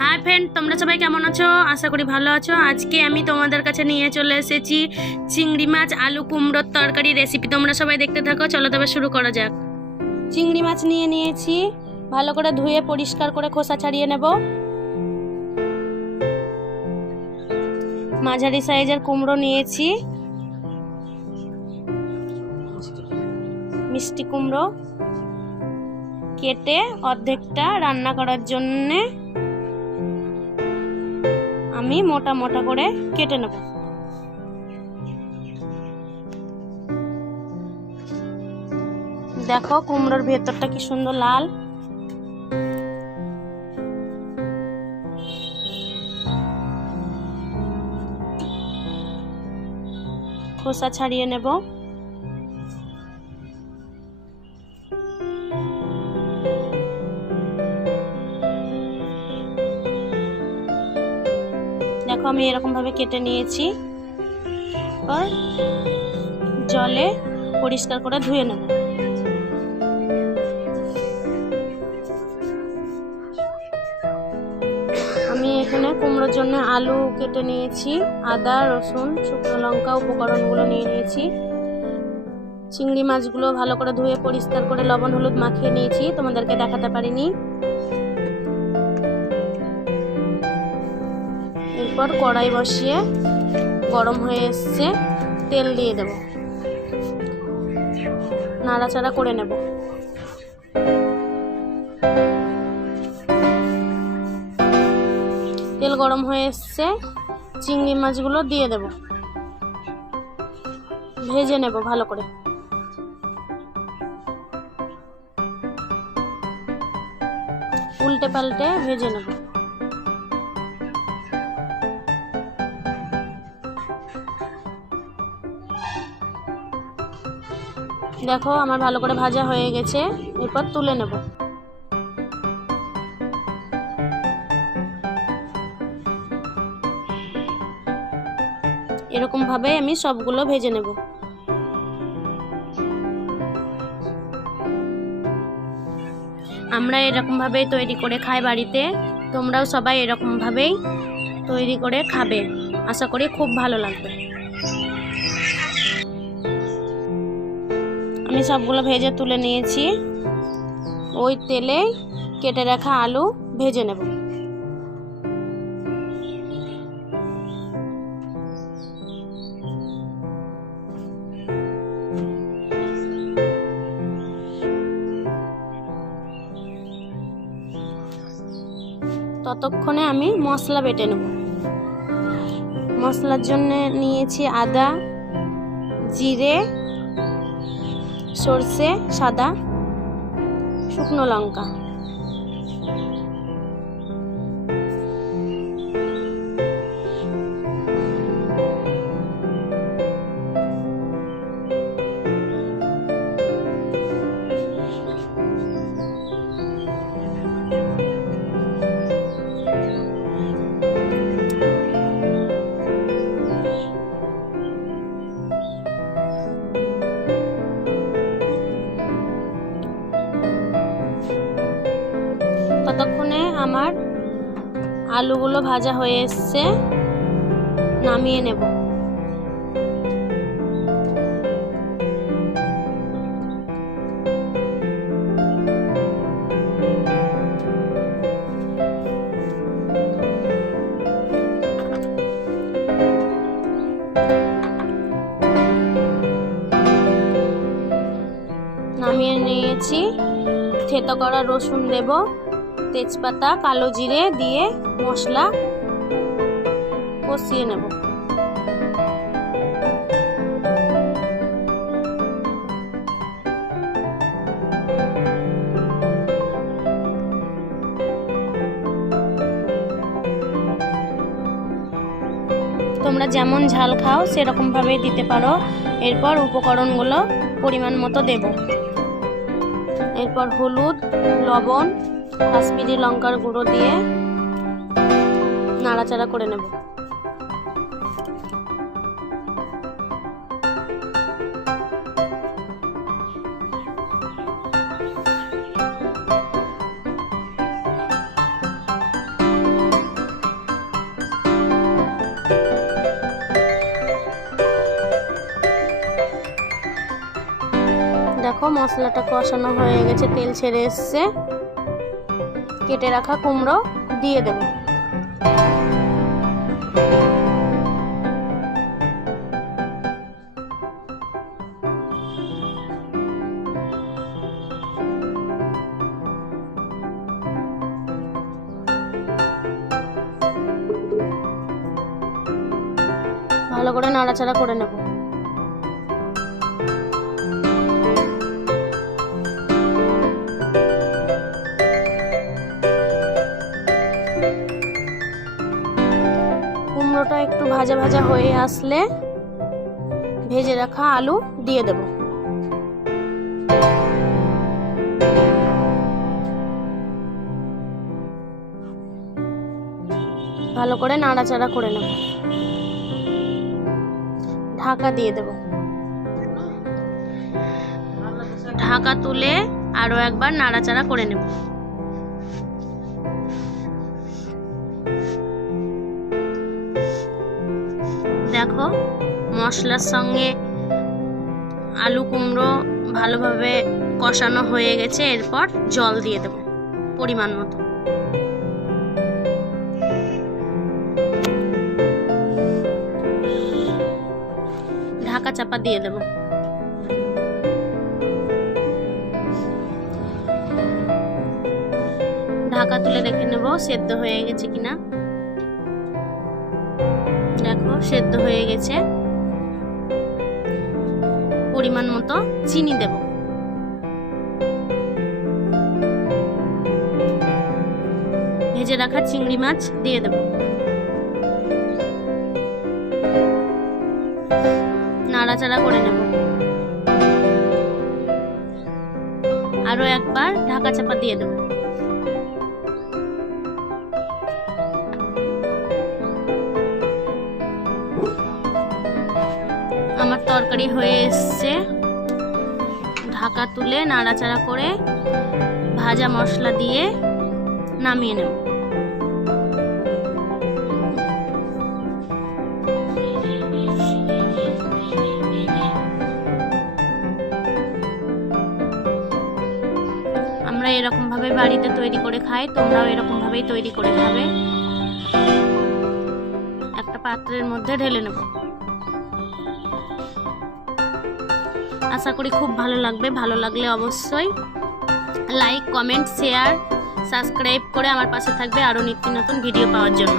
Hi friend, তোমরা সবাই কেমন আছো? আশা করি ভালো আছো। আজকে আমি তোমাদের কাছে নিয়ে চলে এসেছি চিংড়ি মাছ আলু কুমড়োর তরকারি রেসিপি। তোমরা সবাই দেখতে থাকো। চলো তবে শুরু করা যাক। চিংড়ি মাছ নিয়ে নিয়েছি, ভালো করে ধুয়ে পরিষ্কার করে খোসা ছাড়িয়ে নেব। মাঝারি সাইজের কুমড়ো নিয়েছি, মিষ্টি কুমড়ো কেটে অর্ধেকটা রান্না করার জন্যে আমি মোটা মোটা করে কেটে নেব। দেখো কুমড়োর ভেতরটা কি সুন্দর লাল। খোসা ছাড়িয়ে নেব। দেখো আমি এরকম ভাবে কেটে নিয়েছি। এরপর জলে পরিষ্কার করে ধুয়ে নেব। আমি এখানে কুমড়োর জন্য আলু কেটে নিয়েছি, আদা রসুন শুকনো লঙ্কা উপকরণগুলো নিয়ে নিয়েছি। চিংড়ি মাছগুলো ভালো করে ধুয়ে পরিষ্কার করে লবণ হলুদ মাখিয়ে নিয়েছি, তোমাদেরকে দেখাতে পারিনি। এরপর কড়াই বসিয়ে গরম হয়ে এসছে, তেল দিয়ে দেব, নাড়াচাড়া করে নেব। তেল গরম হয়ে এসছে, চিংড়ি মাছগুলো দিয়ে দেব, ভেজে নেব ভালো করে। উল্টে পাল্টে ভেজে নেব। দেখো আমার ভালো করে ভাজা হয়ে গেছে, এরপর তুলে নেব। এরকম ভাবে আমি সবগুলো ভেজে নেব। আমরা এরকম ভাবেই তৈরি করে খাই বাড়িতে, তোমরাও সবাই এরকম ভাবেই তৈরি করে খাবে, আশা করি খুব ভালো লাগবে। আমি সবগুলো ভেজে তুলে নিয়েছি। ওই তেলে কেটে রাখা আলু ভেজে নেব। ততক্ষণে আমি মশলা বেটে নেব। মশলার জন্য নিয়েছি আদা, জিরে, সরষে সাদা, শুকনো লঙ্কা। ততক্ষণে আমার আলুগুলো ভাজা হয়ে এসছে, নামিয়ে নেব। নামিয়ে নিয়েছি। থেতো করা রসুন দেব, তেজপাতা কালো জিরে দিয়ে মশলা কষিয়ে নেব। তোমরা যেমন ঝাল খাও সেরকম ভাবেই দিতে পারো। এরপর উপকরণগুলো পরিমাণ মতো দেব। এরপর হলুদ, লবণ, কাশ্মীরি লঙ্কার গুঁড়ো দিয়ে নাড়াচাড়া করে নেব। মশলাটা কষানো হয়ে গেছে, তেল ছেড়ে এসছে। কেটে রাখা কুমড়ো দিয়ে দেব। ভালো করে নাড়াচাড়া করে নেব। কুমড়োটা একটু ভাজা ভাজা হয়ে আসলে ভেজে রাখা আলু দিয়ে দেব। ভালো করে নাড়াচাড়া করে নেব। ঢাকা দিয়ে দেব। ঢাকা তুলে আরো একবার নাড়াচাড়া করে নেব। দেখো মশলার সঙ্গে আলু কুমড়ো ভালোভাবে কষানো হয়ে গেছে। এরপর জল দিয়ে দেব পরিমাণ মতো। ঢাকা চাপা দিয়ে দেব। ঢাকা তুলে দেখে নেব সেদ্ধ হয়ে গেছে কিনা। দেখো সেদ্ধ হয়ে গেছে। পরিমাণ মতো চিনি দেব। ভেজে রাখা চিংড়ি মাছ দিয়ে দেব। নাড়াচাড়া করে নেব। আরো একবার ঢাকা চাপা দিয়ে দেব। আমার তরকারি হয়ে এসছে। ঢাকা তুলে নাড়াচাড়া করে ভাজা মশলা দিয়ে নামিয়ে নেব। আমরা এরকম ভাবে বাড়িতে তৈরি করে খাই, তোমরাও এরকম ভাবেই তৈরি করে খাবে। একটা পাত্রের মধ্যে ঢেলে নেব। আশা করি খুব ভালো লাগবে। ভালো লাগলে অবশ্যই লাইক, কমেন্ট, শেয়ার, সাবস্ক্রাইব করে আমার পাশে থাকবে আরো নিত্য নতুন ভিডিও পাওয়ার জন্য।